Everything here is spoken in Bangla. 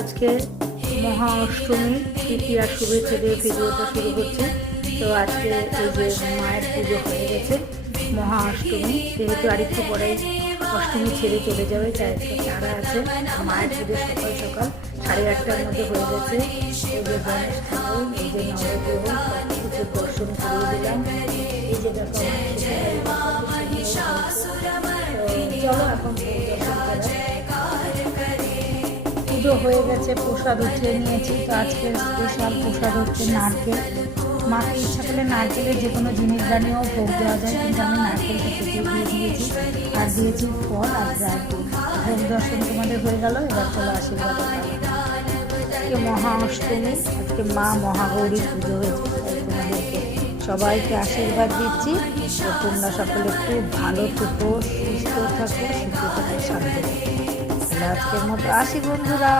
আজকে মহা অষ্টমী তৃতীয়া শুভেচ্ছা দিয়ে ভিডিওটা শুরু করছে। তো আজকে এই যে মায়ের পুজো হয়ে গেছে, মহা অষ্টমী, যেহেতু আরেকটু পরেই অষ্টমী ছেড়ে চলে যাবে, তাই একটু তারা আছে। মায়ের পুজো সকাল সকাল 8:30টার মধ্যে হয়ে গেছে। এই যে গণেশ ঠাকুর, এই যে নবগ্রহ, সব কিছু দর্শন করিয়ে দিলাম। এই যে দেখো চলো এখন পুজো হয়ে গেছে, প্রসাদ উঠিয়ে নিয়েছি। তো আজকে স্পেশাল প্রসাদ হচ্ছে নারকেল। মাকে ইচ্ছা করলে নারকেলের যে কোনো জিনিস বানিয়েও ভোগ দেওয়া যায়, কিন্তু আমি নারকেলটা কেটে দিয়ে দিয়েছি আর দিয়েছি ফল আর ড্রাই ফ্রুট। ভোগ দর্শন তোমাদের হয়ে গেল, এবার চলো আশীর্বাদ। আজকে মহা অষ্টমী, আজকে মা মহাগৌরীর পুজো হয়েছে, তাই তোমাদেরকে সবাইকে আশীর্বাদ দিচ্ছি। তো তোমরা সকলে খুব ভালো থেকো, সুস্থ থাকো, সুখে থাকো, শান্তি থাকো। আজকের মতো আসি বন্ধুরা।